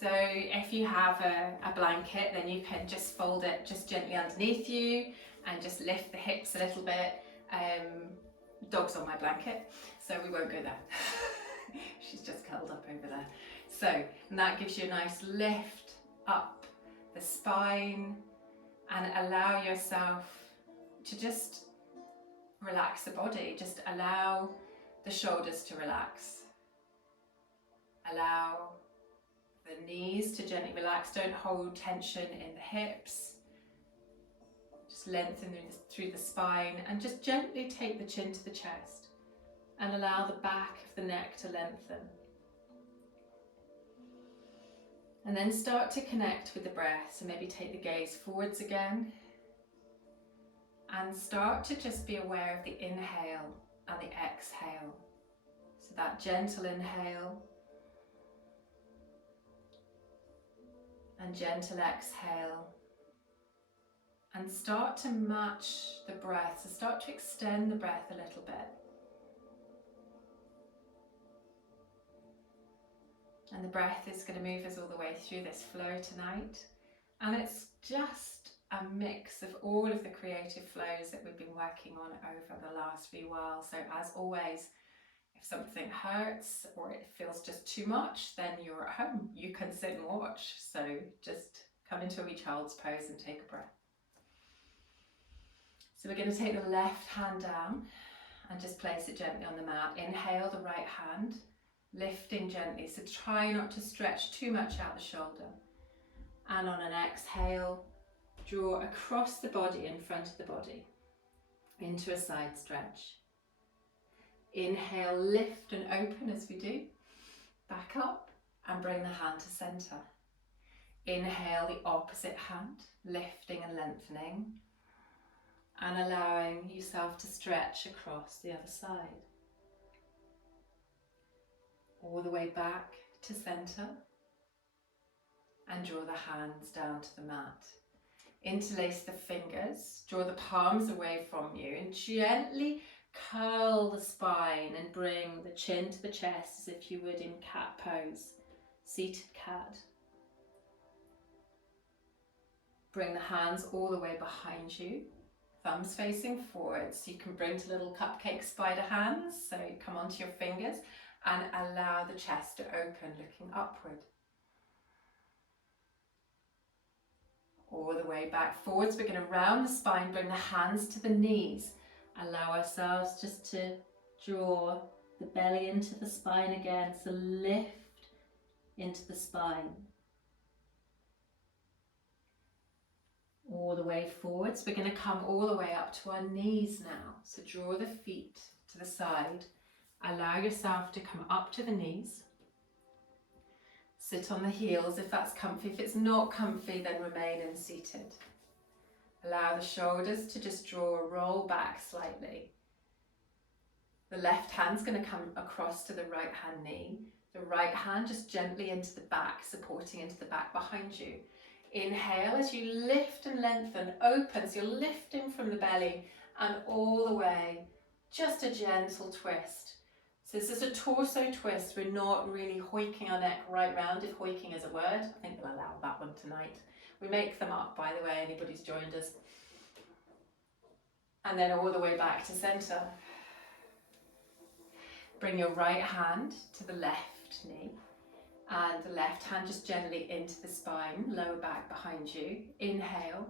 So if you have a blanket, then you can just fold it just gently underneath you and just lift the hips a little bit. Dog's on my blanket, so we won't go there. She's just curled up over there. So, and that gives you a nice lift up the spine, and allow yourself to just relax the body. Just allow the shoulders to relax. Allow the knees to gently relax. Don't hold tension in the hips. Just lengthen through the spine, and just gently take the chin to the chest and allow the back of the neck to lengthen. And then start to connect with the breath. So maybe take the gaze forwards again and start to just be aware of the inhale and the exhale. So that gentle inhale and gentle exhale, and start to match the breath. So start to extend the breath a little bit. And the breath is going to move us all the way through this flow tonight. And it's just a mix of all of the creative flows that we've been working on over the last few while. So as always, if something hurts or it feels just too much, then you're at home. You can sit and watch. So just come into a wee child's pose and take a breath. So we're going to take the left hand down and just place it gently on the mat. Inhale the right hand, lifting gently, so try not to stretch too much out the shoulder. And on an exhale, draw across the body in front of the body into a side stretch. Inhale, lift and open as we do. Back up and bring the hand to center. Inhale the opposite hand, lifting and lengthening, and allowing yourself to stretch across the other side. All the way back to center, and draw the hands down to the mat. Interlace the fingers, draw the palms away from you, and gently curl the spine and bring the chin to the chest as if you would in cat pose, seated cat. Bring the hands all the way behind you, thumbs facing forward, so you can bring to little cupcake spider hands, so you come onto your fingers, and allow the chest to open, looking upward. All the way back forwards, we're going to round the spine, bring the hands to the knees. Allow ourselves just to draw the belly into the spine again, so lift into the spine. All the way forwards, we're going to come all the way up to our knees now. So draw the feet to the side. Allow yourself to come up to the knees. Sit on the heels if that's comfy. If it's not comfy, then remain in seated. Allow the shoulders to just roll back slightly. The left hand's going to come across to the right hand knee. The right hand just gently into the back, supporting into the back behind you. Inhale as you lift and lengthen, open, so you're lifting from the belly and all the way, just a gentle twist. So this is a torso twist. We're not really hoiking our neck right round, if hoiking is a word. I think we'll allow that one tonight. We make them up, by the way, anybody's joined us. And then all the way back to center. Bring your right hand to the left knee. And the left hand just gently into the spine, lower back behind you. Inhale.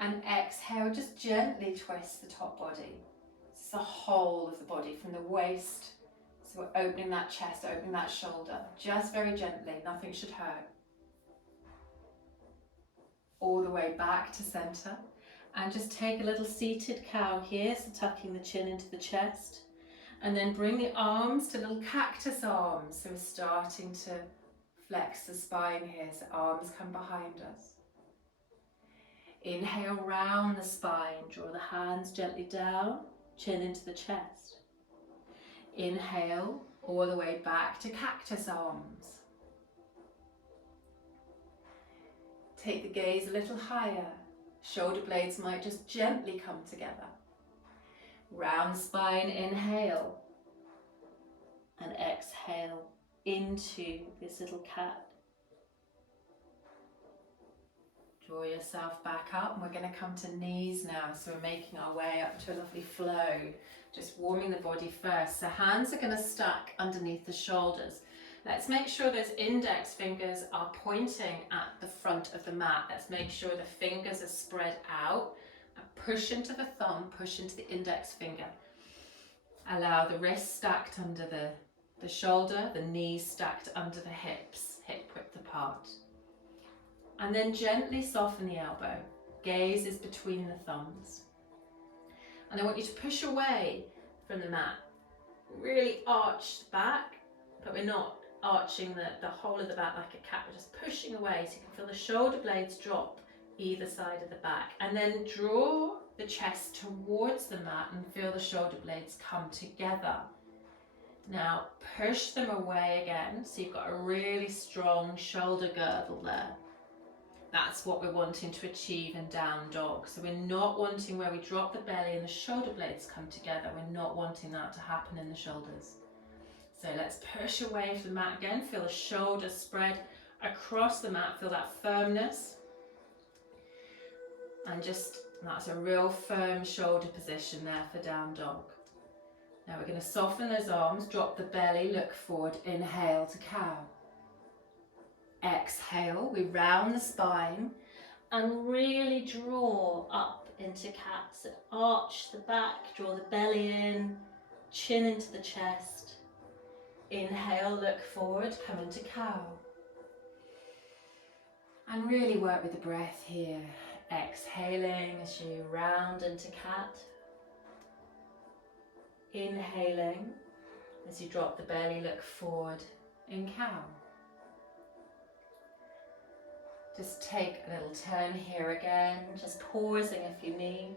And exhale, just gently twist the top body. It's the whole of the body, from the waist. So we're opening that chest, opening that shoulder, just very gently, nothing should hurt. All the way back to center. And just take a little seated cow here, so tucking the chin into the chest. And then bring the arms to little cactus arms. So we're starting to flex the spine here, so arms come behind us. Inhale, round the spine, draw the hands gently down, chin into the chest. Inhale, all the way back to cactus arms. Take the gaze a little higher. Shoulder blades might just gently come together. Round spine, inhale. And exhale into this little cat. Draw yourself back up, and we're going to come to knees now. So we're making our way up to a lovely flow, just warming the body first. So hands are going to stack underneath the shoulders. Let's make sure those index fingers are pointing at the front of the mat. Let's make sure the fingers are spread out. And push into the thumb, push into the index finger. Allow the wrist stacked under the shoulder, the knees stacked under the hips, hip width apart. And then gently soften the elbow. Gaze is between the thumbs. And I want you to push away from the mat. Really arch the back, but we're not arching the whole of the back like a cat. We're just pushing away so you can feel the shoulder blades drop either side of the back. And then draw the chest towards the mat and feel the shoulder blades come together. Now push them away again, so you've got a really strong shoulder girdle there. That's what we're wanting to achieve in down dog. So we're not wanting where we drop the belly and the shoulder blades come together. We're not wanting that to happen in the shoulders. So let's push away from the mat again. Feel the shoulders spread across the mat. Feel that firmness. And just, that's a real firm shoulder position there for down dog. Now we're going to soften those arms, drop the belly, look forward, inhale to cow. Exhale, we round the spine and really draw up into cat. So arch the back, draw the belly in, chin into the chest. Inhale, look forward, come into cow. And really work with the breath here. Exhaling as you round into cat. Inhaling as you drop the belly, look forward in cow. Just take a little turn here again, just pausing if you need.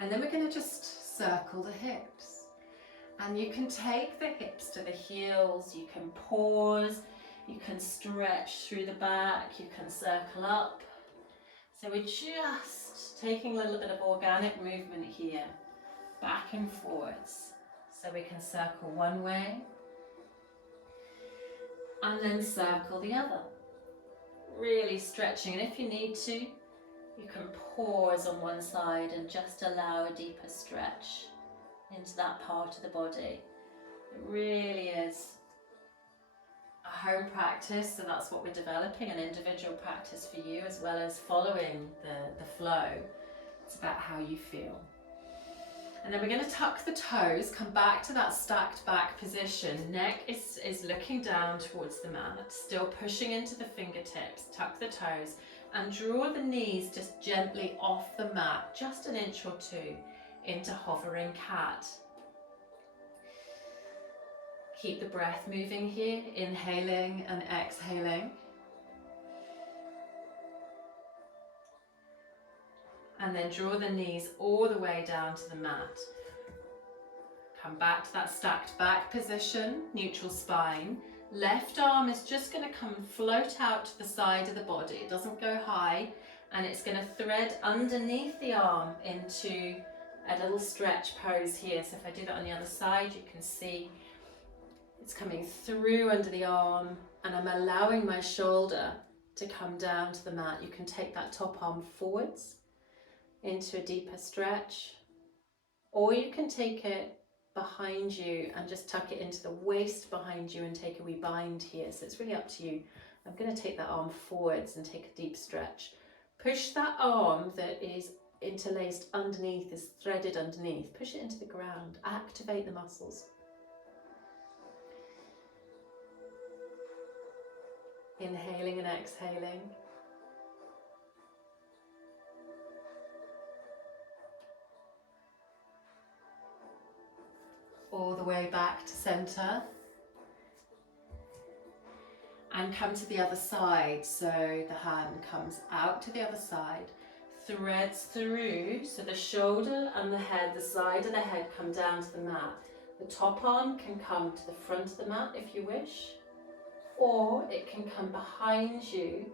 And then we're going to just circle the hips. And you can take the hips to the heels, you can pause, you can stretch through the back, you can circle up. So we're just taking a little bit of organic movement here, back and forwards. So we can circle one way, and then circle the other. Really stretching, and if you need to, you can pause on one side and just allow a deeper stretch into that part of the body. It really is a home practice, so that's what we're developing, an individual practice for you, as well as following the flow. It's about how you feel. And then we're going to tuck the toes, come back to that stacked back position. Neck is looking down towards the mat, still pushing into the fingertips. Tuck the toes and draw the knees just gently off the mat, just an inch or two, into hovering cat. Keep the breath moving here, inhaling and exhaling. And then draw the knees all the way down to the mat. Come back to that stacked back position, neutral spine. Left arm is just going to come float out to the side of the body. It doesn't go high, and it's going to thread underneath the arm into a little stretch pose here. So if I do that on the other side, you can see it's coming through under the arm, and I'm allowing my shoulder to come down to the mat. You can take that top arm forwards into a deeper stretch, or you can take it behind you and just tuck it into the waist behind you and take a wee bind here. So it's really up to you. I'm going to take that arm forwards and take a deep stretch. Push that arm that is interlaced underneath, is threaded underneath, push it into the ground, activate the muscles. Inhaling and exhaling. All the way back to center. And come to the other side. So the hand comes out to the other side, threads through, so the shoulder and the head, the side of the head come down to the mat. The top arm can come to the front of the mat if you wish, or it can come behind you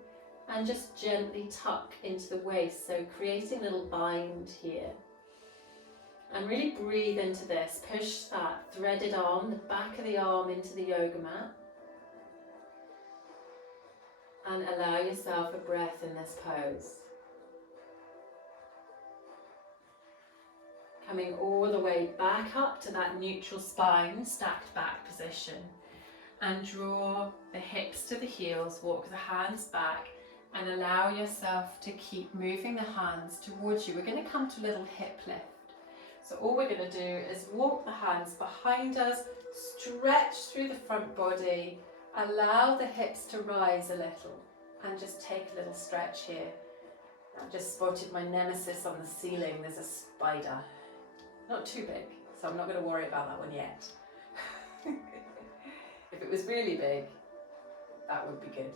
and just gently tuck into the waist, so creating a little bind here. And really breathe into this. Push that threaded arm, the back of the arm, into the yoga mat. And allow yourself a breath in this pose. Coming all the way back up to that neutral spine, stacked back position. And draw the hips to the heels, walk the hands back, and allow yourself to keep moving the hands towards you. We're going to come to a little hip lift. So all we're going to do is walk the hands behind us, stretch through the front body, allow the hips to rise a little, and just take a little stretch here. I've just spotted my nemesis on the ceiling. There's a spider. Not too big, so I'm not going to worry about that one yet. If it was really big, that would be good.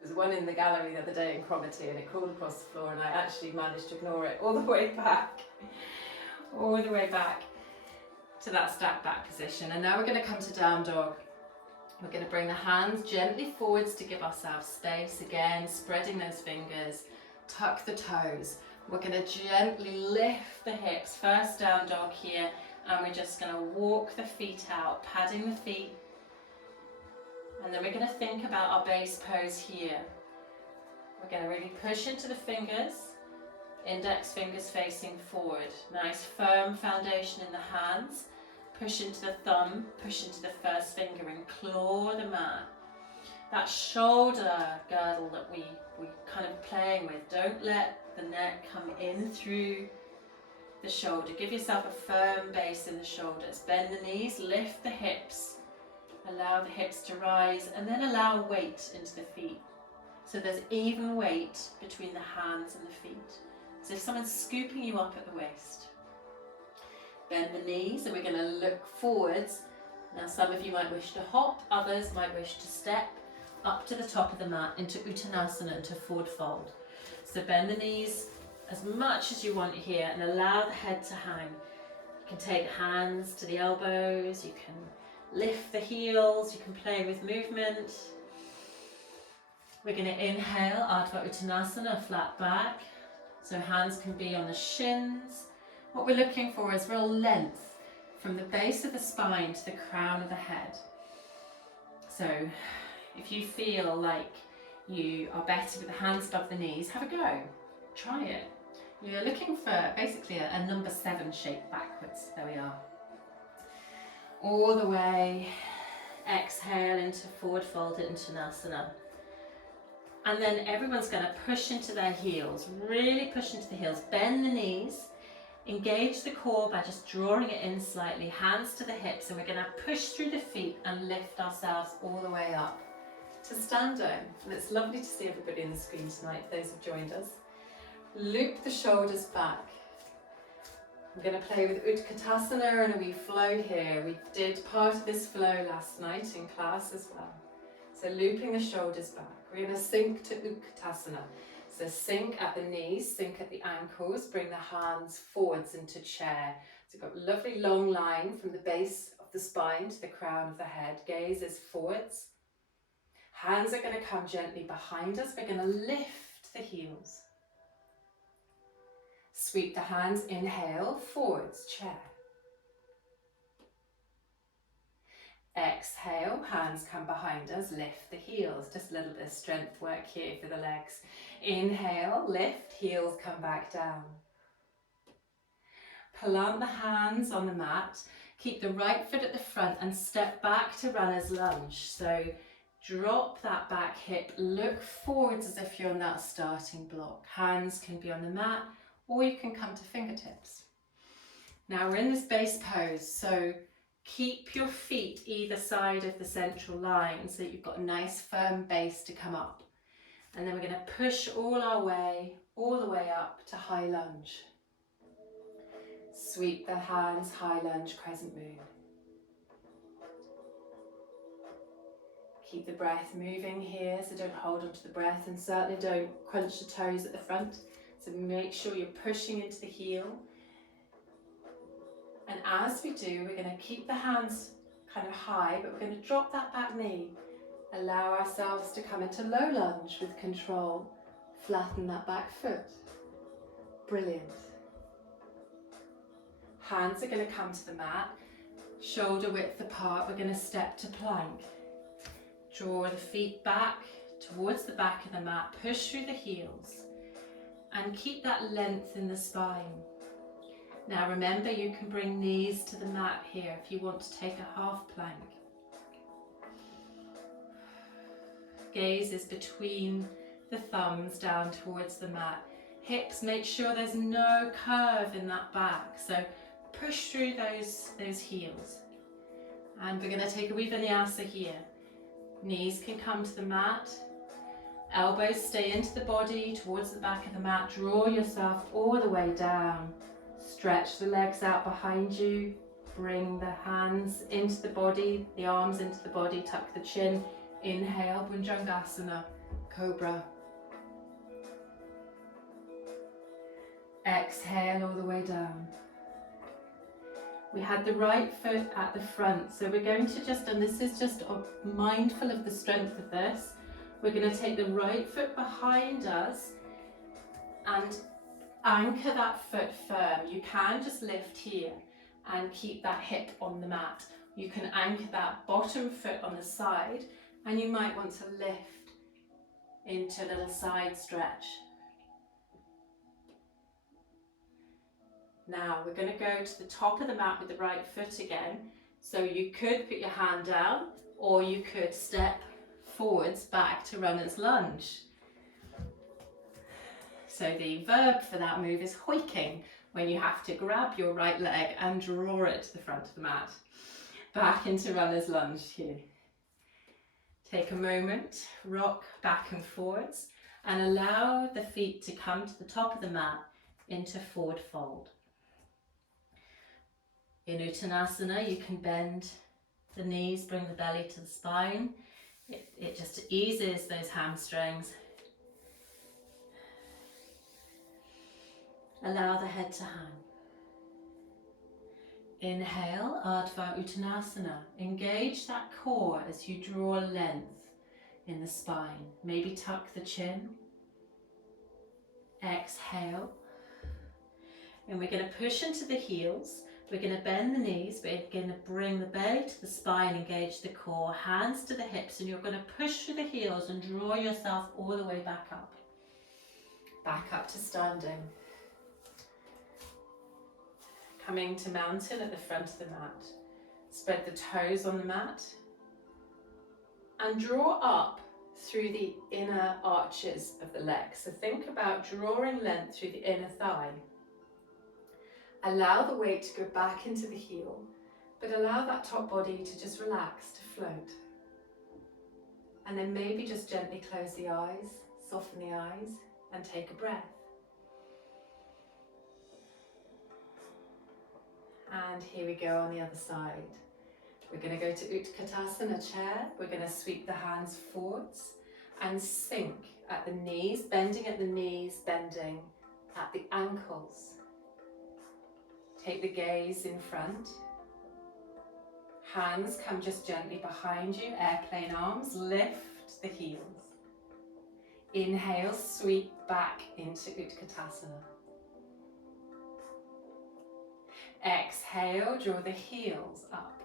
There's one in the gallery the other day in Cromarty and it crawled across the floor, and I actually managed to ignore it all the way back to that stacked back position. And now we're going to come to down dog. We're going to bring the hands gently forwards to give ourselves space. Again, spreading those fingers, tuck the toes. We're going to gently lift the hips, first down dog here, and we're just going to walk the feet out, padding the feet. And then we're going to think about our base pose here. We're going to really push into the fingers, index fingers facing forward. Nice firm foundation in the hands. Push into the thumb, push into the first finger and claw the mat. That shoulder girdle that we're kind of playing with. Don't let the neck come in through the shoulder. Give yourself a firm base in the shoulders. Bend the knees, lift the hips. Allow the hips to rise and then allow weight into the feet. So there's even weight between the hands and the feet. As if someone's scooping you up at the waist. Bend the knees and we're going to look forwards. Now some of you might wish to hop, others might wish to step up to the top of the mat into Uttanasana, into forward fold. So bend the knees as much as you want here and allow the head to hang. You can take hands to the elbows, you can lift the heels, you can play with movement. We're going to inhale, Ardha Uttanasana, flat back. So hands can be on the shins. What we're looking for is real length from the base of the spine to the crown of the head. So if you feel like you are better with the hands above the knees, have a go. Try it. You're looking for basically a number 7 shape backwards. There we are. All the way, exhale into forward fold Uttanasana. And then everyone's going to push into their heels, really push into the heels, bend the knees, engage the core by just drawing it in slightly, hands to the hips, and we're going to push through the feet and lift ourselves all the way up to stand down. And it's lovely to see everybody on the screen tonight, those who've joined us. Loop the shoulders back. I'm going to play with Utkatasana and a wee flow here. We did part of this flow last night in class as well. So looping the shoulders back. We're going to sink to Utkatasana. So sink at the knees, sink at the ankles, bring the hands forwards into chair. So you've got a lovely long line from the base of the spine to the crown of the head. Gaze is forwards. Hands are going to come gently behind us. We're going to lift the heels. Sweep the hands, inhale, forwards, chair. Exhale, hands come behind us, lift the heels. Just a little bit of strength work here for the legs. Inhale, lift, heels come back down. Plant the hands on the mat. Keep the right foot at the front and step back to runner's lunge. So drop that back hip, look forwards as if you're on that starting block. Hands can be on the mat, or you can come to fingertips. Now we're in this base pose, so keep your feet either side of the central line so that you've got a nice firm base to come up. And then we're going to push all our way, all the way up to high lunge. Sweep the hands, high lunge, crescent moon. Keep the breath moving here, so don't hold onto the breath and certainly don't crunch the toes at the front. So make sure you're pushing into the heel. And as we do, we're going to keep the hands kind of high, but we're going to drop that back knee. Allow ourselves to come into low lunge with control. Flatten that back foot. Brilliant. Hands are going to come to the mat. Shoulder width apart, we're going to step to plank. Draw the feet back towards the back of the mat, push through the heels and keep that length in the spine. Now remember, you can bring knees to the mat here if you want to take a half plank. Gaze is between the thumbs down towards the mat. Hips, make sure there's no curve in that back. So push through those heels. And we're going to take a wee vinyasa here. Knees can come to the mat. Elbows stay into the body towards the back of the mat. Draw yourself all the way down. Stretch the legs out behind you. Bring the hands into the body, the arms into the body. Tuck the chin. Inhale, Bhujangasana, Cobra. Exhale all the way down. We had the right foot at the front, so we're going to just, and this is just mindful of the strength of this, we're going to take the right foot behind us and anchor that foot firm. You can just lift here and keep that hip on the mat. You can anchor that bottom foot on the side, and you might want to lift into a little side stretch. Now we're going to go to the top of the mat with the right foot again. So you could put your hand down, or you could step forwards back to runner's lunge. So the verb for that move is hoiking, when you have to grab your right leg and draw it to the front of the mat. Back into runner's lunge here. Take a moment, rock back and forwards, and allow the feet to come to the top of the mat into forward fold. In Uttanasana, you can bend the knees, bring the belly to the spine. It just eases those hamstrings. Allow the head to hang. Inhale, Ardha Uttanasana. Engage that core as you draw length in the spine. Maybe tuck the chin. Exhale. And we're going to push into the heels. We're going to bend the knees. We're going to bring the belly to the spine, engage the core, hands to the hips, and you're going to push through the heels and draw yourself all the way back up. Back up to standing. Coming to mountain at the front of the mat. Spread the toes on the mat and draw up through the inner arches of the legs. So think about drawing length through the inner thigh. Allow the weight to go back into the heel, but allow that top body to just relax, to float. And then maybe just gently close the eyes, soften the eyes, and take a breath. And here we go on the other side. We're going to go to Utkatasana chair. We're going to sweep the hands forwards and sink at the knees, bending at the knees, bending at the ankles. Take the gaze in front. Hands come just gently behind you, airplane arms, lift the heels. Inhale, sweep back into Utkatasana. Exhale, draw the heels up.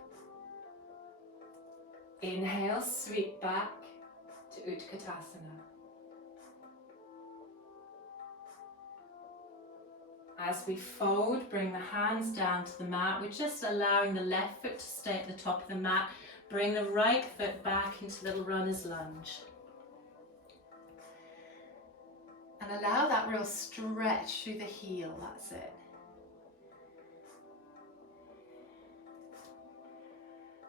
Inhale, sweep back to Utkatasana. As we fold, bring the hands down to the mat. We're just allowing the left foot to stay at the top of the mat. Bring the right foot back into little runner's lunge. And allow that real stretch through the heel, that's it.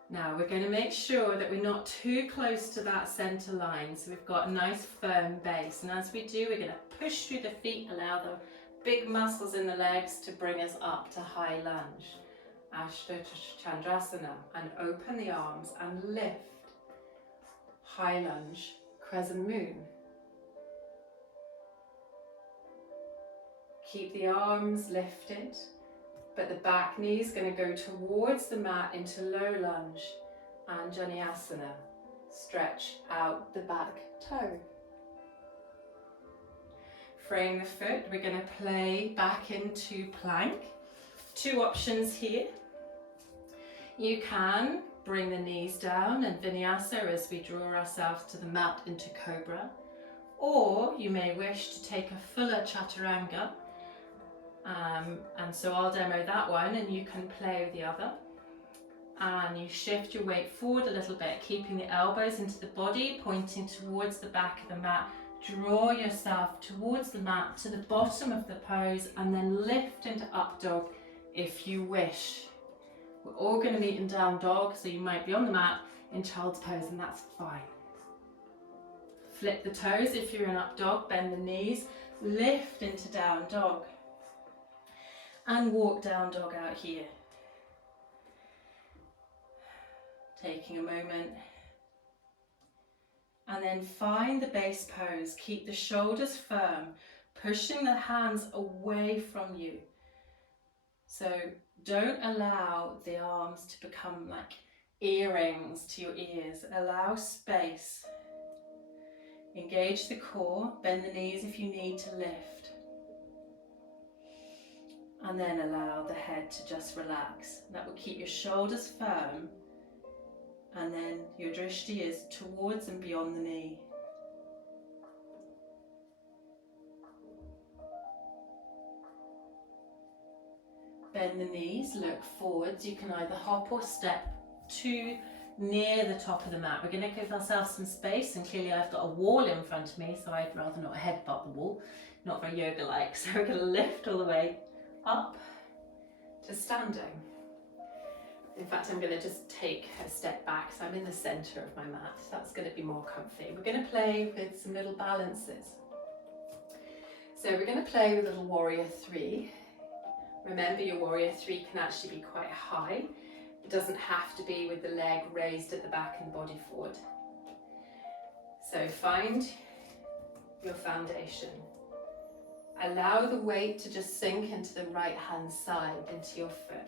Now we're going to make sure that we're not too close to that center line, so we've got a nice firm base. And as we do, we're going to push through the feet, allow the big muscles in the legs to bring us up to high lunge. Ashtha Chandrasana, and open the arms and lift. High lunge, crescent moon. Keep the arms lifted, but the back knee is going to go towards the mat into low lunge. Anjaneyasana. Stretch out the back toe. Frame the foot. We're going to play back into plank. Two options here. You can bring the knees down and vinyasa as we draw ourselves to the mat into cobra. Or you may wish to take a fuller chaturanga. And so I'll demo that one and you can play with the other. And you shift your weight forward a little bit, keeping the elbows into the body, pointing towards the back of the mat. Draw yourself towards the mat to the bottom of the pose and then lift into up dog if you wish. We're all going to meet in down dog, so you might be on the mat in child's pose and that's fine. Flip the toes if you're in up dog, bend the knees, lift into down dog and walk down dog out here. Taking a moment and then find the base pose. Keep the shoulders firm, pushing the hands away from you. So don't allow the arms to become like earrings to your ears. Allow space. Engage the core, bend the knees if you need to lift. And then allow the head to just relax. That will keep your shoulders firm. And then your drishti is towards and beyond the knee. Bend the knees, look forwards. You can either hop or step to near the top of the mat. We're going to give ourselves some space, and clearly I've got a wall in front of me, so I'd rather not headbutt the wall. Not very yoga-like. So we're going to lift all the way up to standing. In fact, I'm going to just take a step back, so I'm in the centre of my mat. That's going to be more comfy. We're going to play with some little balances. So we're going to play with little warrior 3. Remember, your warrior 3 can actually be quite high. It doesn't have to be with the leg raised at the back and the body forward. So find your foundation. Allow the weight to just sink into the right hand side, into your foot.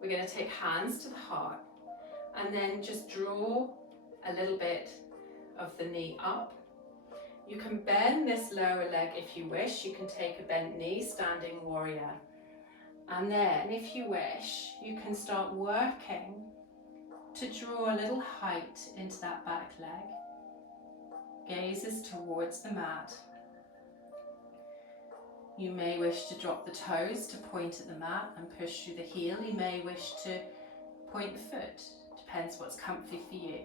We're going to take hands to the heart and then just draw a little bit of the knee up. You can bend this lower leg if you wish. You can take a bent knee, standing warrior. And then if you wish, you can start working to draw a little height into that back leg. Gazes towards the mat. You may wish to drop the toes to point at the mat and push through the heel. You may wish to point the foot. Depends what's comfy for you.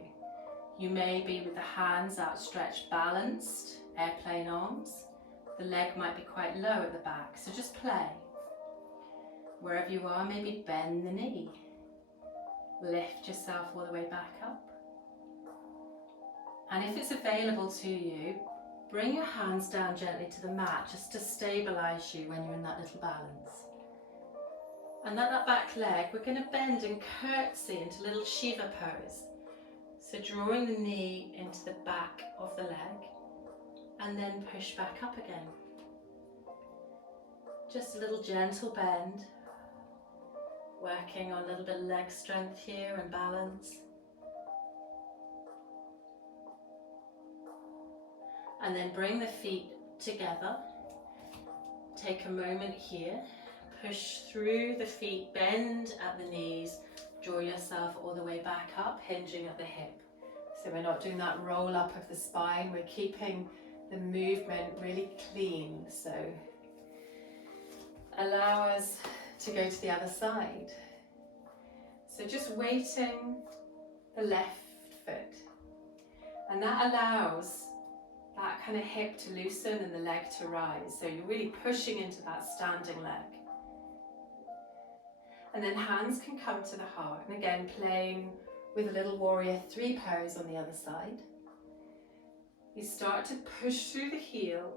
You may be with the hands outstretched, balanced, airplane arms. The leg might be quite low at the back, so just play. Wherever you are, maybe bend the knee. Lift yourself all the way back up. And if it's available to you, bring your hands down gently to the mat just to stabilise you when you're in that little balance. And then that back leg, we're going to bend and curtsy into little Shiva pose. So drawing the knee into the back of the leg and then push back up again. Just a little gentle bend, working on a little bit of leg strength here and balance. And then bring the feet together. Take a moment here. Push through the feet, bend at the knees, draw yourself all the way back up, hinging at the hip. So we're not doing that roll up of the spine, we're keeping the movement really clean. So allow us to go to the other side. So just weighting the left foot. And that allows that kind of hip to loosen and the leg to rise. So you're really pushing into that standing leg. And then hands can come to the heart. And again, playing with a little warrior 3 pose on the other side. You start to push through the heel,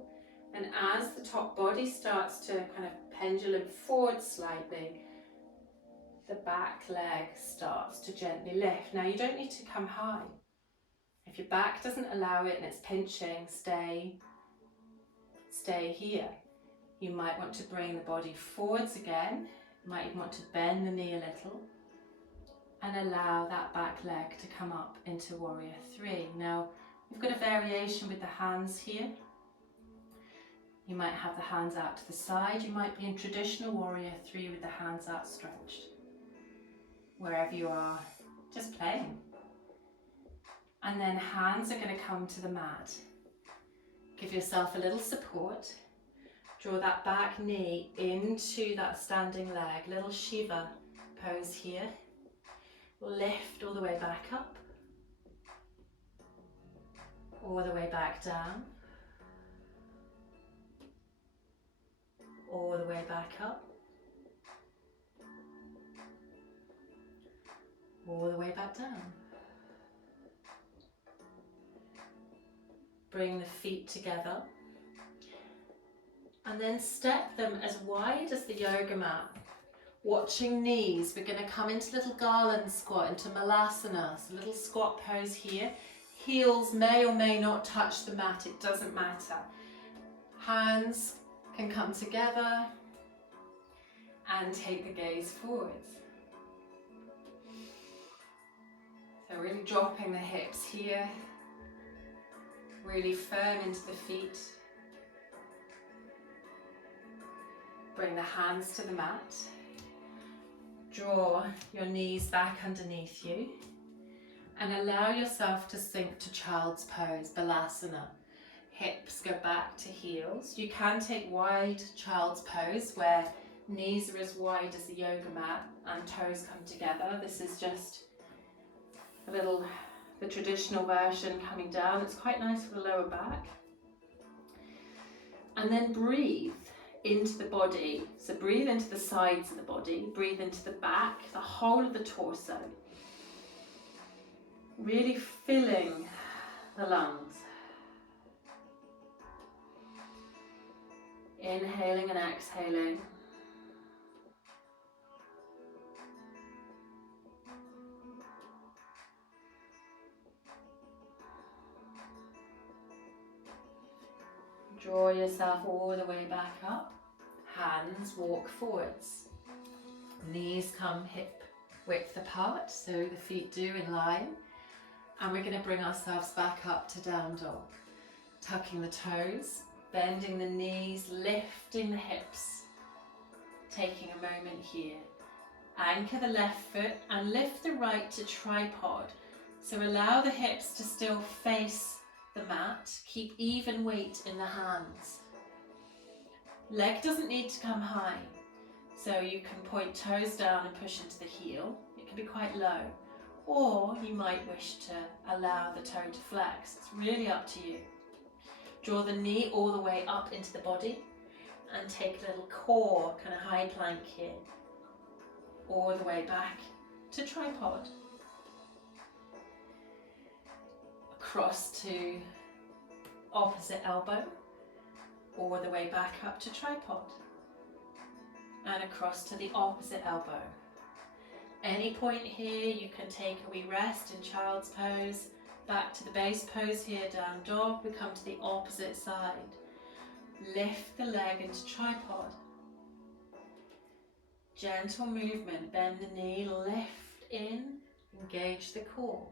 and as the top body starts to kind of pendulum forward slightly, the back leg starts to gently lift. Now you don't need to come high. If your back doesn't allow it and it's pinching, stay here. You might want to bring the body forwards again. You might even want to bend the knee a little and allow that back leg to come up into warrior 3. Now we've got a variation with the hands here. You might have the hands out to the side. You might be in traditional warrior 3 with the hands outstretched. Wherever you are, just playing. And then hands are going to come to the mat. Give yourself a little support. Draw that back knee into that standing leg, little Shiva pose here. Lift all the way back up, all the way back down, all the way back up, all the way back down. Bring the feet together and then step them as wide as the yoga mat. Watching knees, we're going to come into little garland squat, into malasana, so little squat pose here. Heels may or may not touch the mat, it doesn't matter. Hands can come together and take the gaze forwards. So really dropping the hips here, really firm into the feet. Bring the hands to the mat. Draw your knees back underneath you and allow yourself to sink to child's pose, balasana. Hips go back to heels. You can take wide child's pose where knees are as wide as the yoga mat and toes come together. This is just a little, the traditional version coming down. It's quite nice for the lower back. And then breathe into the body. So breathe into the sides of the body, breathe into the back, the whole of the torso. Really filling the lungs. Inhaling and exhaling. Draw yourself all the way back up. Hands walk forwards. Knees come hip width apart, so the feet do in line. And we're going to bring ourselves back up to down dog. Tucking the toes, bending the knees, lifting the hips. Taking a moment here. Anchor the left foot and lift the right to tripod. So allow the hips to still face the mat. Keep even weight in the hands. Leg doesn't need to come high. So you can point toes down and push into the heel. It can be quite low. Or you might wish to allow the toe to flex. It's really up to you. Draw the knee all the way up into the body and take a little core, kind of high plank here. All the way back to tripod. Across to opposite elbow, all the way back up to tripod, and across to the opposite elbow. Any point here you can take a wee rest in child's pose, back to the base pose here, down dog. We come to the opposite side. Lift the leg into tripod. Gentle movement, bend the knee, lift in, engage the core.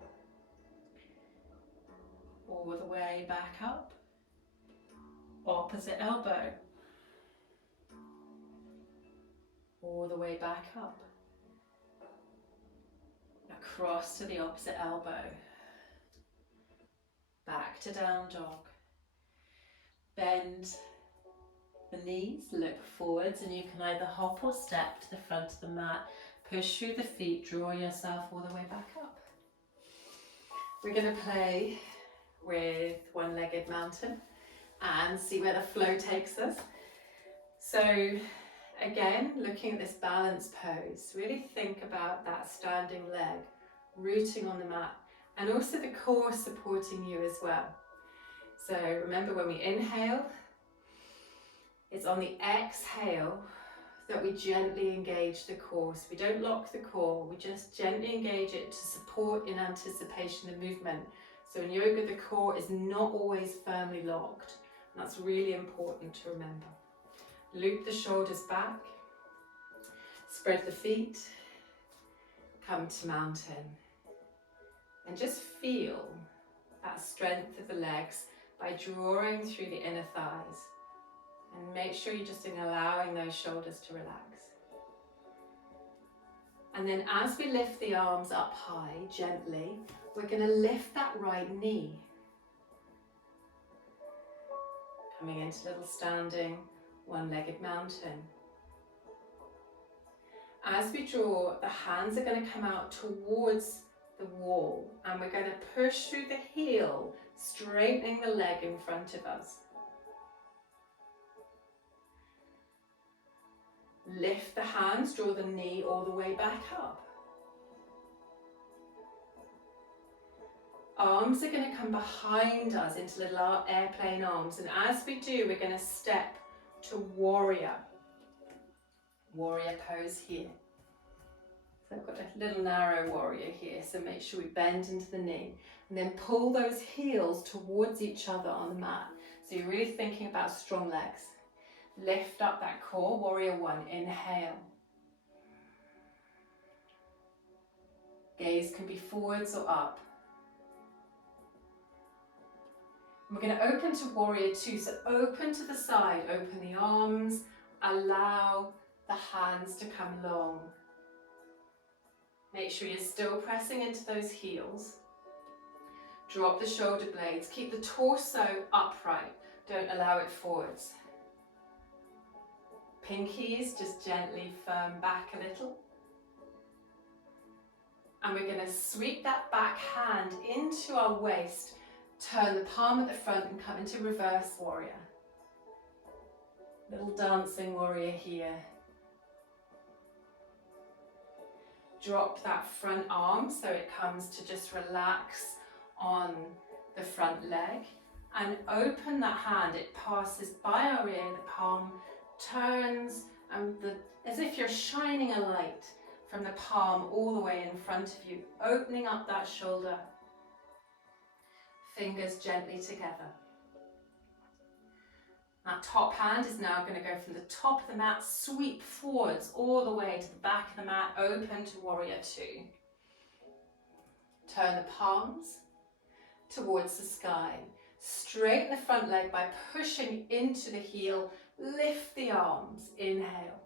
All the way back up, opposite elbow, all the way back up, across to the opposite elbow, back to down dog. Bend the knees, look forwards, and you can either hop or step to the front of the mat, push through the feet, draw yourself all the way back up. We're going to play with one-legged mountain and see where the flow takes us. So again, looking at this balance pose, really think about that standing leg rooting on the mat and also the core supporting you as well. So remember, when we inhale, it's on the exhale that we gently engage the core. So we don't lock the core, we just gently engage it to support in anticipation of movement. So in yoga, the core is not always firmly locked. And that's really important to remember. Loop the shoulders back, spread the feet, come to mountain. And just feel that strength of the legs by drawing through the inner thighs. And make sure you're just allowing those shoulders to relax. And then as we lift the arms up high, gently, we're going to lift that right knee. Coming into little standing one-legged mountain. As we draw, the hands are going to come out towards the wall, and we're going to push through the heel, straightening the leg in front of us. Lift the hands, draw the knee all the way back up. Arms are going to come behind us into little airplane arms, and as we do, we're going to step to warrior. Warrior pose here. So I've got a little narrow warrior here, so make sure we bend into the knee and then pull those heels towards each other on the mat. So you're really thinking about strong legs. Lift up that core, warrior one, inhale. Gaze can be forwards or up. We're going to open to warrior two, so open to the side, open the arms, allow the hands to come long. Make sure you're still pressing into those heels. Drop the shoulder blades, keep the torso upright, don't allow it forwards. Pinkies just gently firm back a little. And we're going to sweep that back hand into our waist, turn the palm at the front and come into reverse warrior. Little dancing warrior here. Drop that front arm so it comes to just relax on the front leg, and open that hand. It passes by our ear, the palm turns, and as if you're shining a light from the palm all the way in front of you, opening up that shoulder. Fingers gently together. That top hand is now going to go from the top of the mat, sweep forwards all the way to the back of the mat, open to warrior two. Turn the palms towards the sky. Straighten the front leg by pushing into the heel. Lift the arms. Inhale.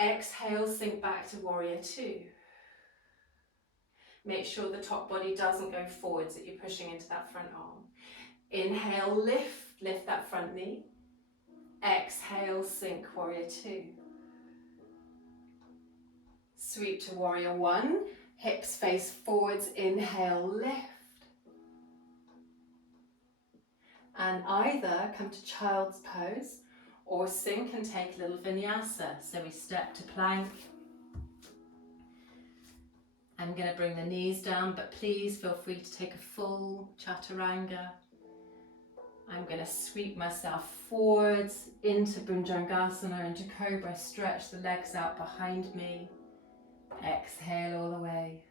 Exhale, sink back to warrior two. Make sure the top body doesn't go forwards, that you're pushing into that front arm. Inhale, lift that front knee. Exhale, sink, warrior two. Sweep to warrior one. Hips face forwards, inhale, lift. And either come to child's pose or sink and take a little vinyasa. So we step to plank. I'm going to bring the knees down, but please feel free to take a full chaturanga. I'm going to sweep myself forwards into Bhujangasana, into Cobra. Stretch the legs out behind me. Exhale all the way.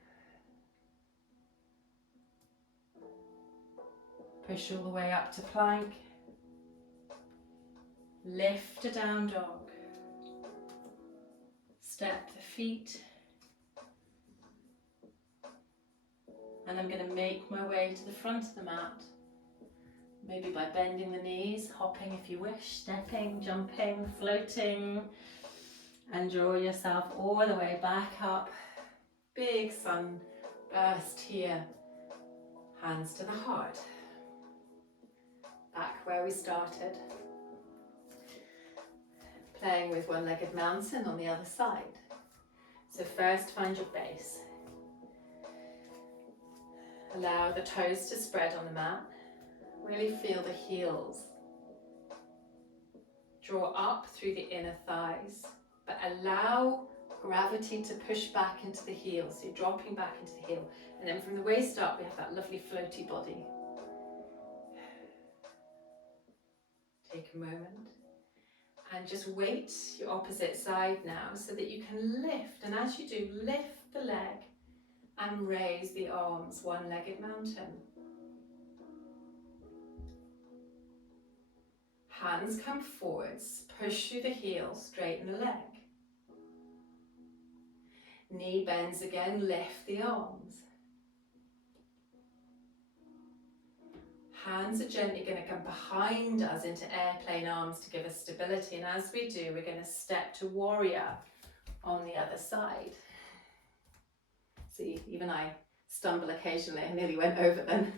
Push all the way up to plank. Lift to down dog. Step the feet. And I'm going to make my way to the front of the mat. Maybe by bending the knees, hopping if you wish, stepping, jumping, floating. And draw yourself all the way back up. Big sun burst here. Hands to the heart. Back where we started. Playing with one-legged mountain on the other side. So first find your base. Allow the toes to spread on the mat. Really feel the heels. Draw up through the inner thighs, but allow gravity to push back into the heel. So you're dropping back into the heel. And then from the waist up, we have that lovely floaty body. Take a moment. And just weight your opposite side now so that you can lift. And as you do, lift the leg and raise the arms, one-legged mountain. Hands come forwards, push through the heel, straighten the leg. Knee bends again, lift the arms. Hands are gently going to come behind us into airplane arms to give us stability. And as we do, we're going to step to warrior on the other side. See, even I stumble occasionally. I nearly went over then.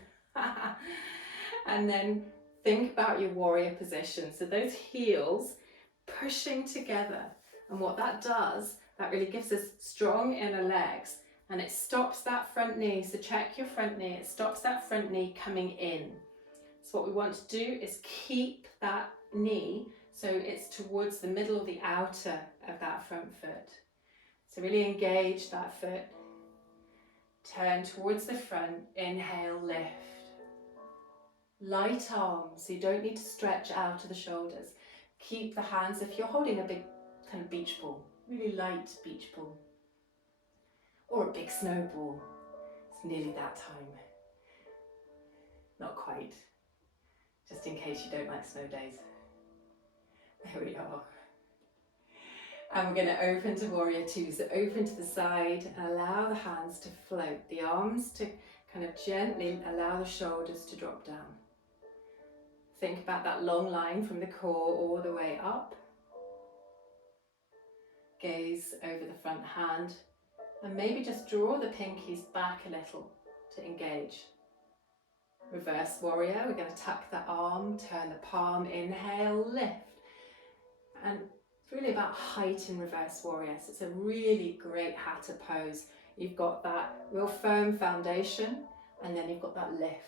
And then think about your warrior position. So those heels pushing together. And what that does, that really gives us strong inner legs, and it stops that front knee. So check your front knee. It stops that front knee coming in. So what we want to do is keep that knee so it's towards the middle or the outer of that front foot. So really engage that foot. Turn towards the front. Inhale, lift. Light arms, so you don't need to stretch out to the shoulders. Keep the hands, if you're holding a big kind of beach ball, really light beach ball, or a big snowball, it's nearly that time. Not quite, just in case you don't like snow days. There we are. And we're going to open to warrior two. So open to the side and allow the hands to float, the arms to kind of gently allow the shoulders to drop down. Think about that long line from the core all the way up. Gaze over the front hand and maybe just draw the pinkies back a little to engage. Reverse warrior, we're going to tuck the arm, turn the palm, inhale, lift. And it's really about height in reverse warrior. So it's a really great Hatha pose. You've got that real firm foundation and then you've got that lift.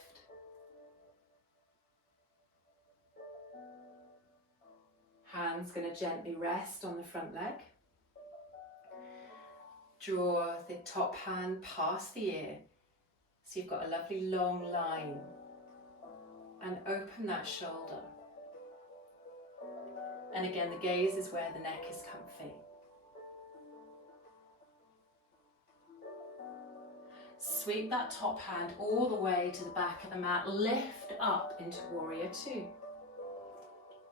Hands going to gently rest on the front leg. Draw the top hand past the ear. So you've got a lovely long line. And open that shoulder. And again, the gaze is where the neck is comfy. Sweep that top hand all the way to the back of the mat. Lift up into warrior two.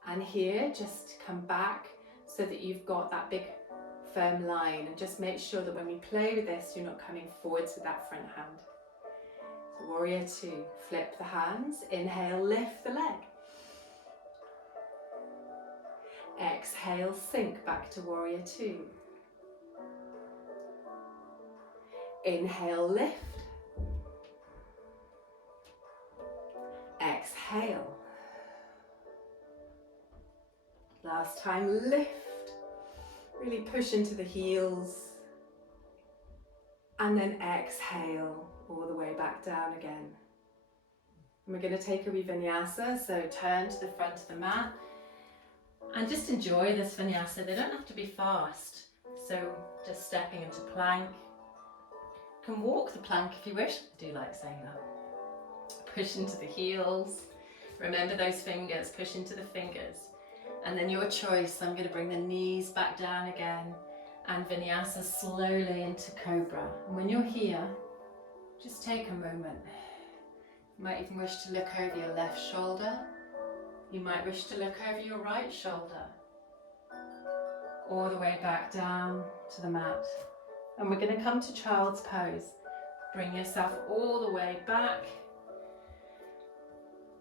And here, just come back so that you've got that big firm line, and just make sure that when we play with this, you're not coming forwards with that front hand. So warrior two, flip the hands, inhale, lift the leg. Exhale, sink back to warrior two. Inhale, lift. Exhale. Last time, lift. Really push into the heels. And then exhale all the way back down again. And we're going to take a wee vinyasa, so turn to the front of the mat. And just enjoy this vinyasa. They don't have to be fast. So just stepping into plank. You can walk the plank if you wish. I do like saying that. Push into the heels. Remember those fingers, push into the fingers. And then your choice, I'm going to bring the knees back down again and vinyasa slowly into cobra. And when you're here, just take a moment. You might even wish to look over your left shoulder. You might wish to look over your right shoulder. All the way back down to the mat. And we're going to come to child's pose. Bring yourself all the way back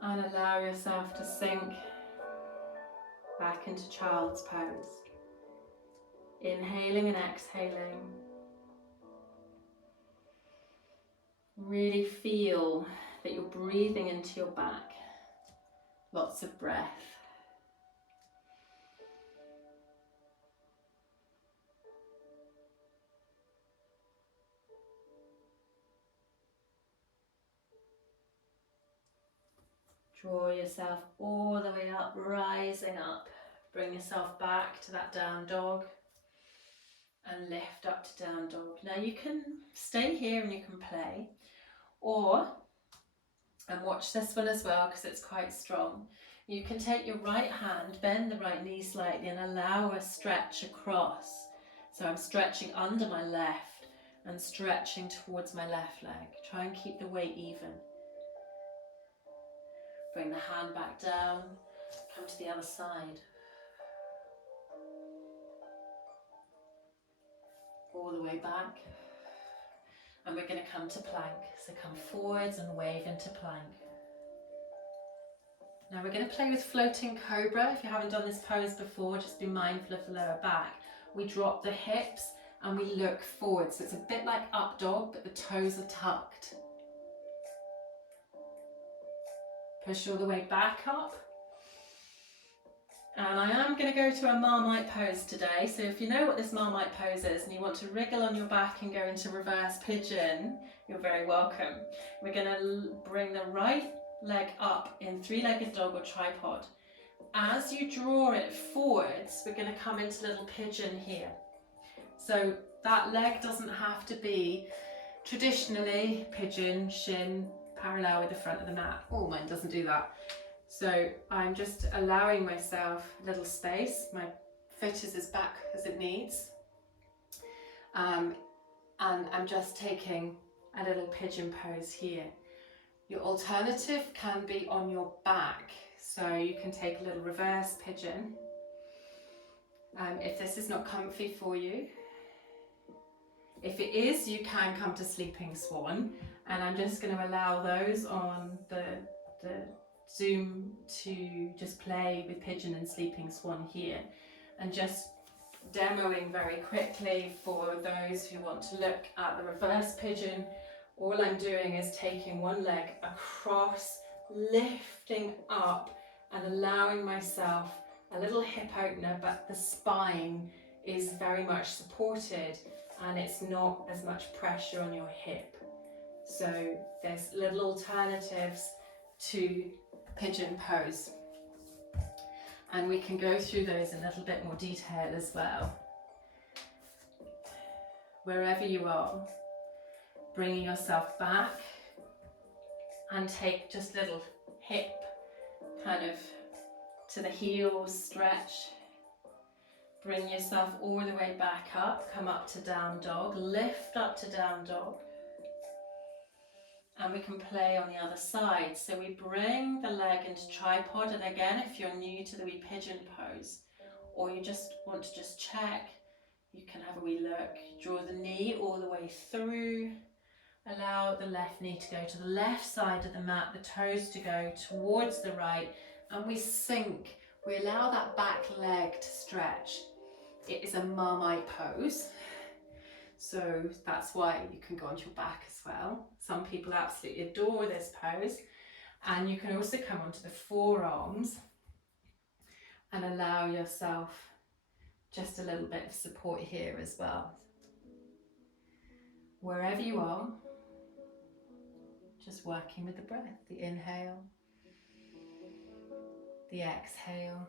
and allow yourself to sink back into child's pose. Inhaling and exhaling. Really feel that you're breathing into your back. Lots of breath. Draw yourself all the way up, rising up. Bring yourself back to that down dog and lift up to down dog. Now you can stay here and you can play, or, and watch this one as well because it's quite strong, you can take your right hand, bend the right knee slightly and allow a stretch across. So I'm stretching under my left and stretching towards my left leg. Try and keep the weight even. Bring the hand back down, come to the other side. All the way back. And we're going to come to plank. So come forwards and wave into plank. Now we're going to play with floating cobra. If you haven't done this pose before, just be mindful of the lower back. We drop the hips and we look forward. So it's a bit like up dog, but the toes are tucked. Push all the way back up. And I am going to go to a Marmite pose today. So if you know what this Marmite pose is and you want to wriggle on your back and go into reverse pigeon, you're very welcome. We're going to bring the right leg up in three-legged dog or tripod. As you draw it forwards, we're going to come into little pigeon here. So that leg doesn't have to be traditionally pigeon, shin, parallel with the front of the mat. Oh, mine doesn't do that. So I'm just allowing myself a little space. My foot is as back as it needs. And I'm just taking a little pigeon pose here. Your alternative can be on your back. So you can take a little reverse pigeon. If this is not comfy for you. If it is, you can come to sleeping swan. And I'm just going to allow those on the Zoom to just play with pigeon and sleeping swan here, and just demoing very quickly for those who want to look at the reverse pigeon. All I'm doing is taking one leg across, lifting up and allowing myself a little hip opener, but the spine is very much supported and it's not as much pressure on your hip. So there's little alternatives to pigeon pose, and we can go through those in a little bit more detail as well. Wherever you are, bringing yourself back and take just a little hip kind of to the heels stretch. Bring yourself all the way back up, come up to down dog, lift up to down dog. And we can play on the other side. So we bring the leg into tripod, and again, if you're new to the wee pigeon pose, or you just want to just check, you can have a wee look. Draw the knee all the way through. Allow the left knee to go to the left side of the mat, the toes to go towards the right, and we sink. We allow that back leg to stretch. It is a Marmite pose. So that's why you can go onto your back as well. Some people absolutely adore this pose. And you can also come onto the forearms and allow yourself just a little bit of support here as well. Wherever you are, just working with the breath, the inhale, the exhale.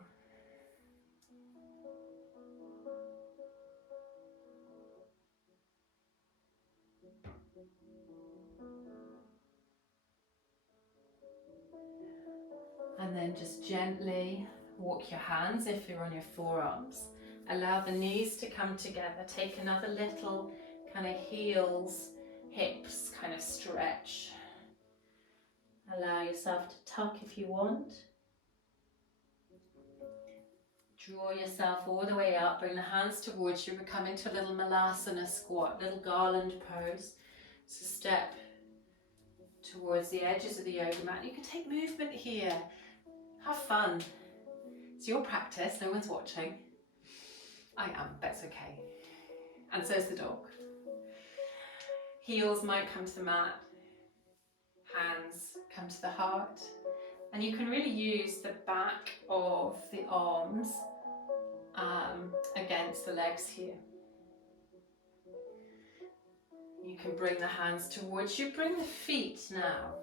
And then just gently walk your hands if you're on your forearms. Allow the knees to come together. Take another little kind of heels, hips kind of stretch. Allow yourself to tuck if you want. Draw yourself all the way up. Bring the hands towards you. We're coming to a little malasana squat, little garland pose. So step towards the edges of the yoga mat. You can take movement here. Have fun. It's your practice, no one's watching. I am, that's okay. And so is the dog. Heels might come to the mat. Hands come to the heart. And you can really use the back of the arms against the legs here. You can bring the hands towards you. Bring the feet now,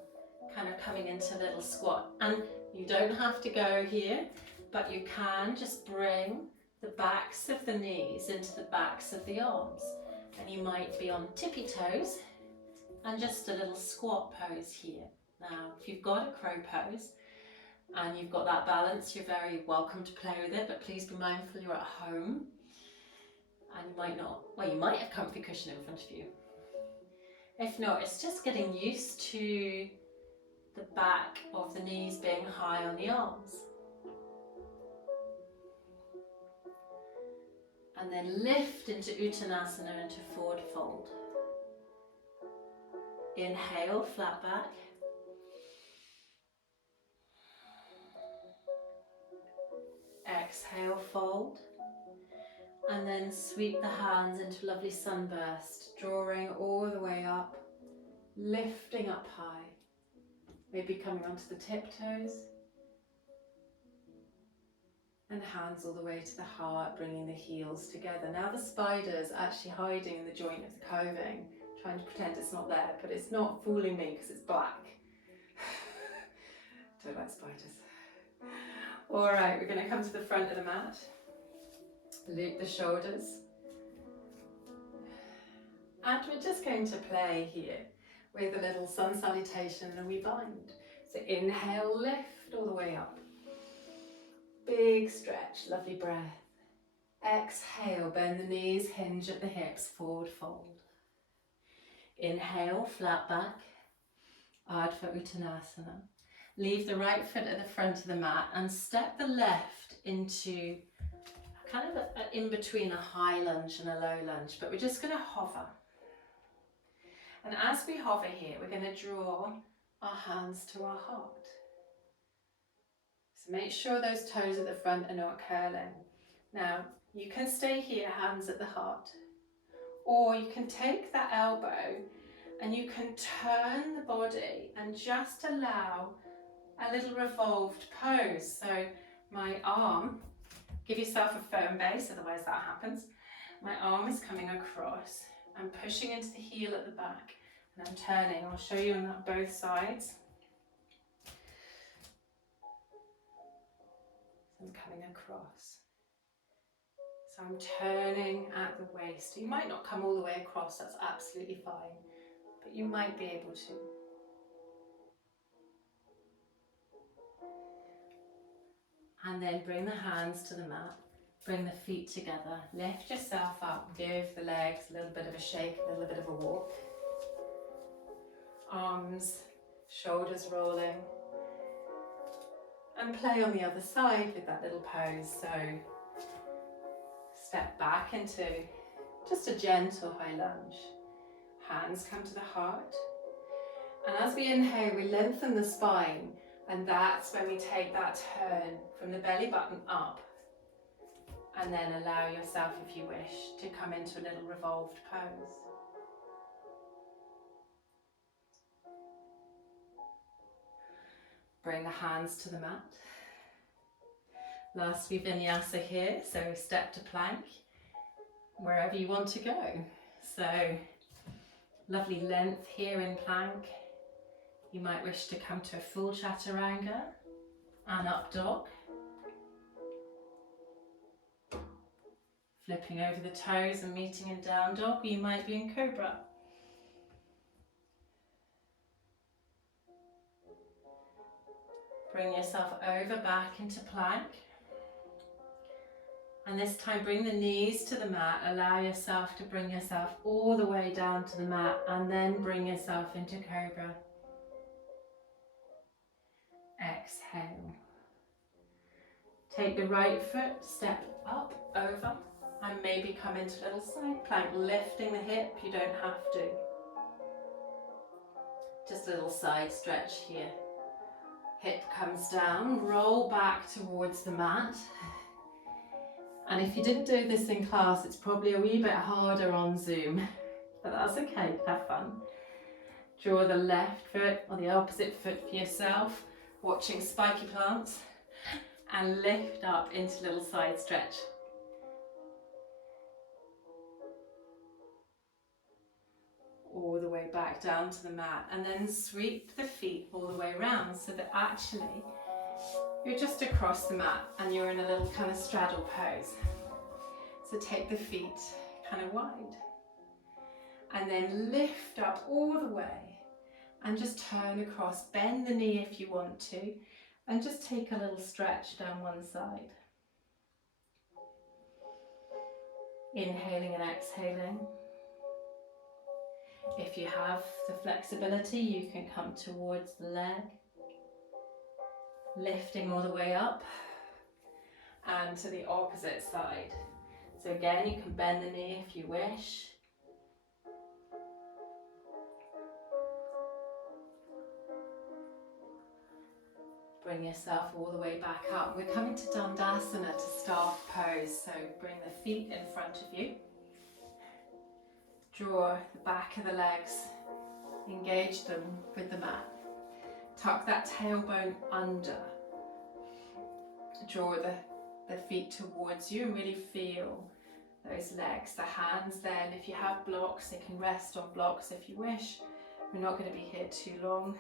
kind of coming into a little squat. And you don't have to go here, but you can just bring the backs of the knees into the backs of the arms. And you might be on tippy toes and just a little squat pose here. Now, if you've got a crow pose and you've got that balance, you're very welcome to play with it, but please be mindful you're at home and you might not, well, you might have comfy cushion in front of you. If not, it's just getting used to the back of the knees being high on the arms. And then lift into Uttanasana, into forward fold. Inhale, flat back. Exhale, fold. And then sweep the hands into a lovely sunburst, drawing all the way up, lifting up high. Maybe coming onto the tiptoes. And hands all the way to the heart, bringing the heels together. Now the spider's actually hiding in the joint of the coving, trying to pretend it's not there, but it's not fooling me because it's black. Don't like spiders. All right, we're going to come to the front of the mat. Loop the shoulders. And we're just going to play here with a little sun salutation and we bind. So inhale, lift all the way up. Big stretch, lovely breath. Exhale, bend the knees, hinge at the hips, forward fold. Inhale, flat back, Ardha Uttanasana. Leave the right foot at the front of the mat and step the left into kind of in between a high lunge and a low lunge, but we're just going to hover. And as we hover here, we're going to draw our hands to our heart. So make sure those toes at the front are not curling. Now, you can stay here, hands at the heart, or you can take that elbow and you can turn the body and just allow a little revolved pose. So my arm, give yourself a firm base, otherwise that happens. My arm is coming across. I'm pushing into the heel at the back and I'm turning. I'll show you on both sides. So I'm coming across. So I'm turning at the waist. You might not come all the way across, that's absolutely fine, but you might be able to. And then bring the hands to the mat, bring the feet together, lift yourself up, give the legs a little bit of a shake, a little bit of a walk. Arms, shoulders rolling. And play on the other side with that little pose. So step back into just a gentle high lunge. Hands come to the heart. And as we inhale, we lengthen the spine. And that's when we take that turn from the belly button up. And then allow yourself, if you wish, to come into a little revolved pose. Bring the hands to the mat. Last vinyasa here, so step to plank, wherever you want to go. So lovely length here in plank. You might wish to come to a full chaturanga and up dog. Flipping over the toes and meeting in down dog, you might be in cobra. Bring yourself over back into plank. And this time bring the knees to the mat, allow yourself to bring yourself all the way down to the mat and then bring yourself into cobra. Exhale. Take the right foot, step up, over, and maybe come into a little side plank, lifting the hip, you don't have to. Just a little side stretch here. Hip comes down, roll back towards the mat. And if you didn't do this in class, it's probably a wee bit harder on Zoom, but that's okay, have fun. Draw the left foot or the opposite foot for yourself, watching spiky plants, and lift up into a little side stretch. All the way back down to the mat, and then sweep the feet all the way around so that actually you're just across the mat and you're in a little kind of straddle pose. So take the feet kind of wide and then lift up all the way and just turn across, bend the knee if you want to, and just take a little stretch down one side. Inhaling and exhaling. If you have the flexibility, you can come towards the leg, lifting all the way up and to the opposite side. So again, you can bend the knee if you wish. bring yourself all the way back up. We're coming to Dandasana, to staff pose. So bring the feet in front of you. Draw the back of the legs, engage them with the mat. Tuck that tailbone under. Draw the feet towards you and really feel those legs, the hands then. If you have blocks, you can rest on blocks if you wish. We're not going to be here too long.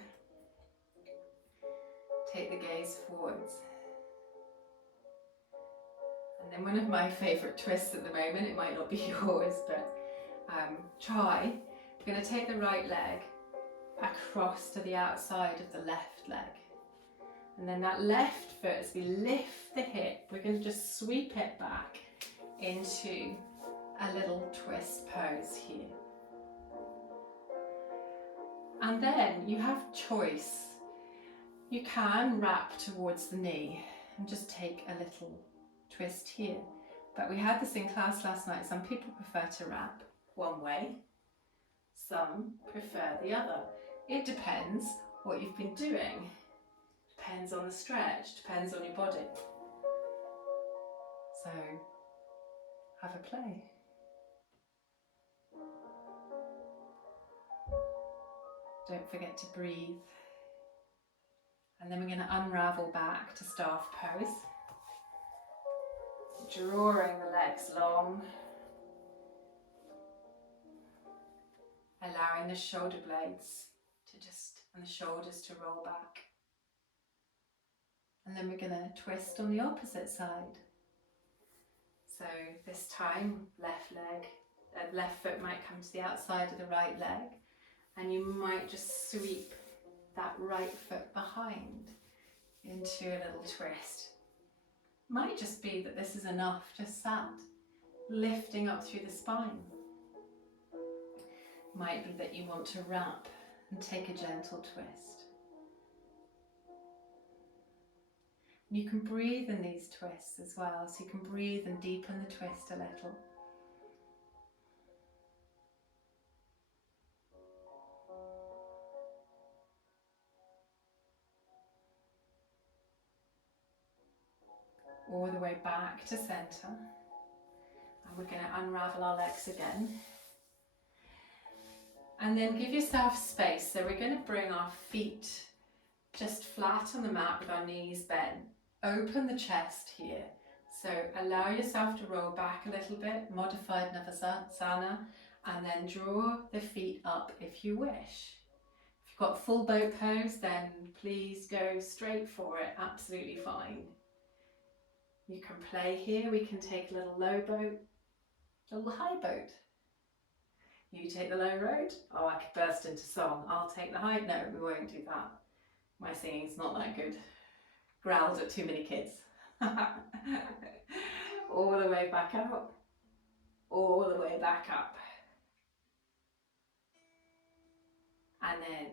Take the gaze forwards. And then one of my favourite twists at the moment, it might not be yours, but try. We're going to take the right leg across to the outside of the left leg. And then that left foot, as we lift the hip, we're going to just sweep it back into a little twist pose here. And then you have choice. You can wrap towards the knee and just take a little twist here. But we had this in class last night. Some people prefer to wrap one way. Some prefer the other. It depends what you've been doing. Depends on the stretch, depends on your body. So, have a play. Don't forget to breathe. And then we're going to unravel back to staff pose. Drawing the legs long. Allowing the shoulder blades and the shoulders to roll back. And then we're going to twist on the opposite side. So this time, left foot might come to the outside of the right leg, and you might just sweep that right foot behind into a little twist. Might just be that this is enough, just that, lifting up through the spine. Might be that you want to wrap and take a gentle twist. You can breathe in these twists as well, so you can breathe and deepen the twist a little. All the way back to centre. And we're going to unravel our legs again. And then give yourself space. So we're going to bring our feet just flat on the mat with our knees bent. Open the chest here. So allow yourself to roll back a little bit, modified Navasana, and then draw the feet up if you wish. If you've got full boat pose, then please go straight for it, absolutely fine. You can play here, we can take a little low boat, a little high boat. You take the low road. Oh, I could burst into song. I'll take the high. No, we won't do that. My singing's not that good. Growled at too many kids. All the way back out. All the way back up. And then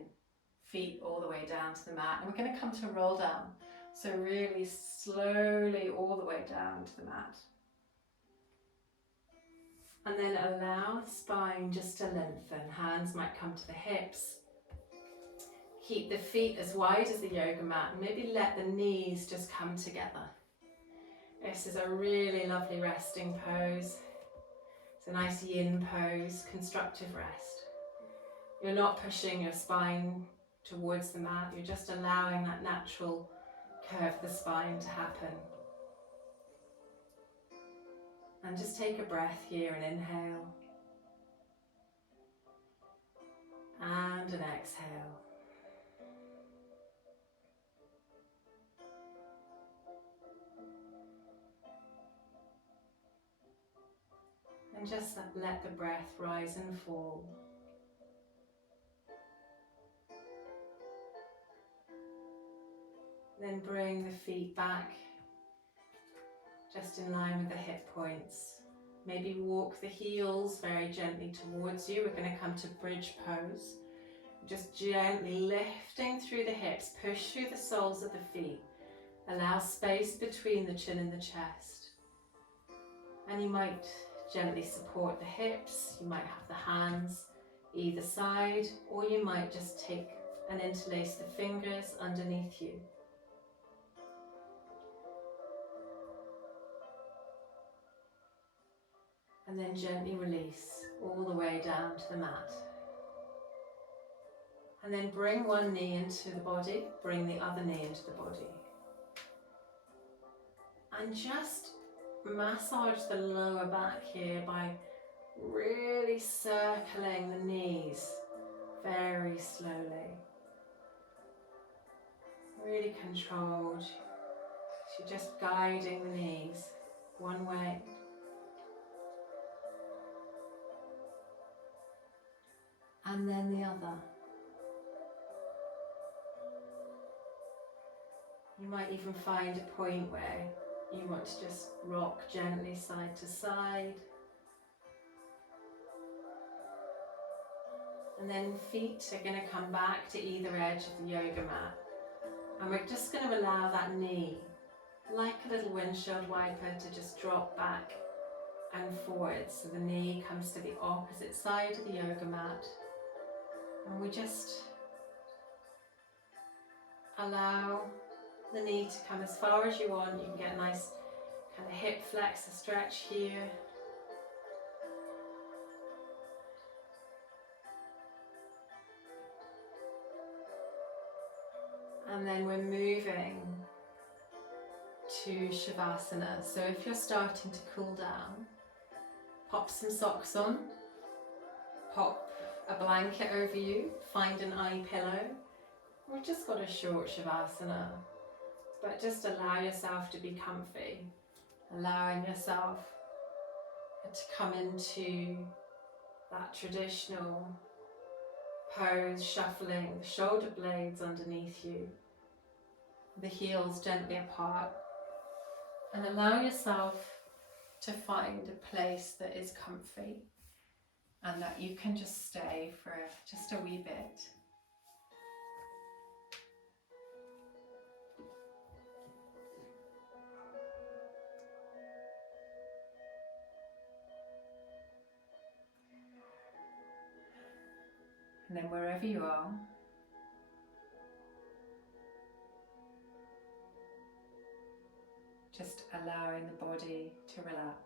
feet all the way down to the mat. And we're going to come to roll down. So really slowly all the way down to the mat. And then allow the spine just to lengthen. Hands might come to the hips. Keep the feet as wide as the yoga mat and maybe let the knees just come together. This is a really lovely resting pose. It's a nice yin pose, constructive rest. You're not pushing your spine towards the mat, you're just allowing that natural curve of the spine to happen. And just take a breath here and inhale. And an exhale. And just let the breath rise and fall. Then bring the feet back, just in line with the hip points. Maybe walk the heels very gently towards you. We're going to come to bridge pose. Just gently lifting through the hips, push through the soles of the feet. Allow space between the chin and the chest. And you might gently support the hips. You might have the hands either side, or you might just take and interlace the fingers underneath you. And then gently release all the way down to the mat. And then bring one knee into the body, bring the other knee into the body. And just massage the lower back here by really circling the knees very slowly. Really controlled. So you're just guiding the knees one way. And then the other. You might even find a point where you want to just rock gently side to side. And then feet are going to come back to either edge of the yoga mat. And we're just going to allow that knee, like a little windshield wiper, to just drop back and forward. So the knee comes to the opposite side of the yoga mat. And we just allow the knee to come as far as you want. You can get a nice kind of hip flexor stretch here. And then we're moving to Shavasana. So if you're starting to cool down, pop some socks on, pop a blanket over you, find an eye pillow. We've just got a short Shavasana, but just allow yourself to be comfy, allowing yourself to come into that traditional pose, shuffling the shoulder blades underneath you, the heels gently apart, and allow yourself to find a place that is comfy and that you can just stay for just a wee bit. And then wherever you are, just allowing the body to relax.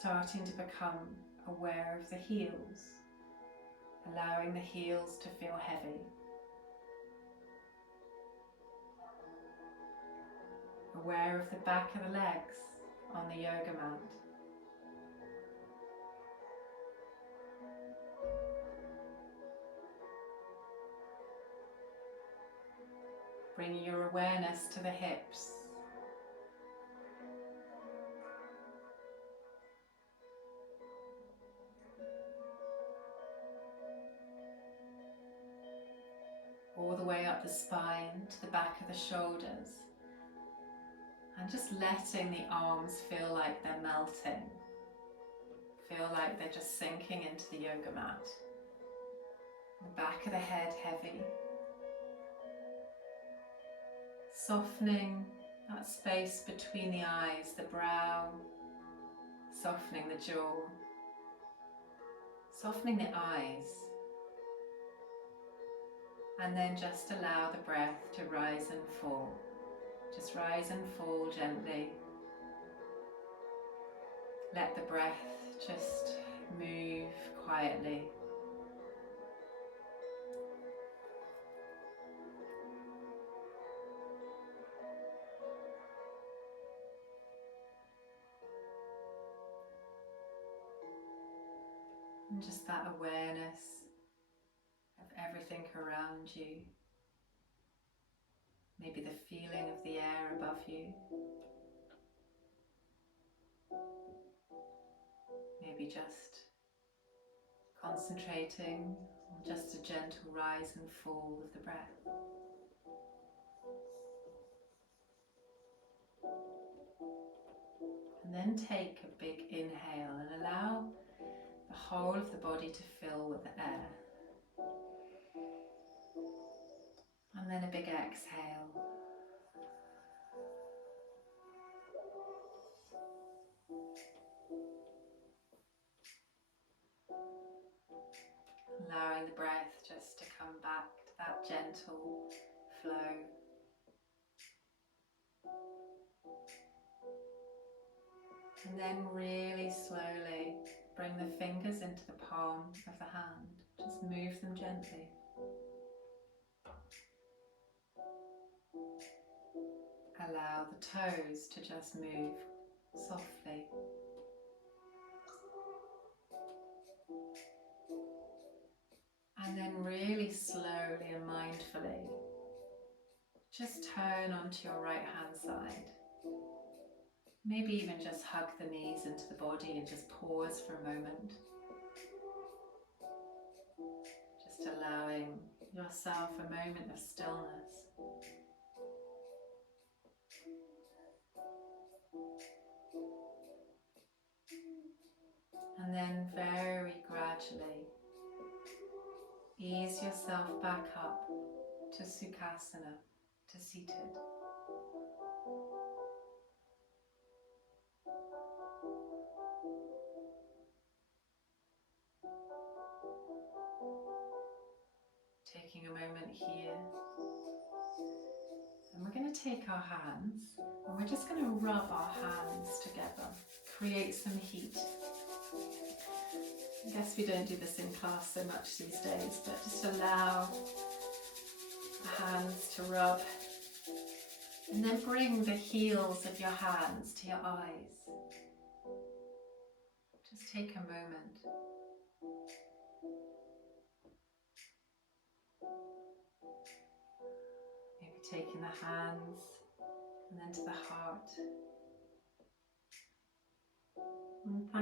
Starting to become aware of the heels, allowing the heels to feel heavy. Aware of the back of the legs on the yoga mat. Bringing your awareness to the hips. All the way up the spine to the back of the shoulders. And just letting the arms feel like they're melting. Feel like they're just sinking into the yoga mat. The back of the head heavy. Softening that space between the eyes, the brow. Softening the jaw. Softening the eyes. And then just allow the breath to rise and fall. Just rise and fall gently. Let the breath just move quietly. And just that awareness of everything around you. Maybe the feeling of the air above you. Maybe just concentrating on just a gentle rise and fall of the breath. And then take a big inhale and allow the whole of the body to fill with the air. And then a big exhale. Allowing the breath just to come back to that gentle flow. And then really slowly bring the fingers into the palm of the hand. Just move them gently. Allow the toes to just move softly. And then really slowly and mindfully, just turn onto your right hand side. Maybe even just hug the knees into the body and just pause for a moment. Just allowing yourself a moment of stillness. And then very gradually ease yourself back up to Sukhasana, to seated. Taking a moment here, and we're going to take our hands and we're just going to rub our hands together, create some heat. I guess we don't do this in class so much these days, but just allow the hands to rub, and then bring the heels of your hands to your eyes. Just take a moment. Maybe taking the hands and then to the heart. And thank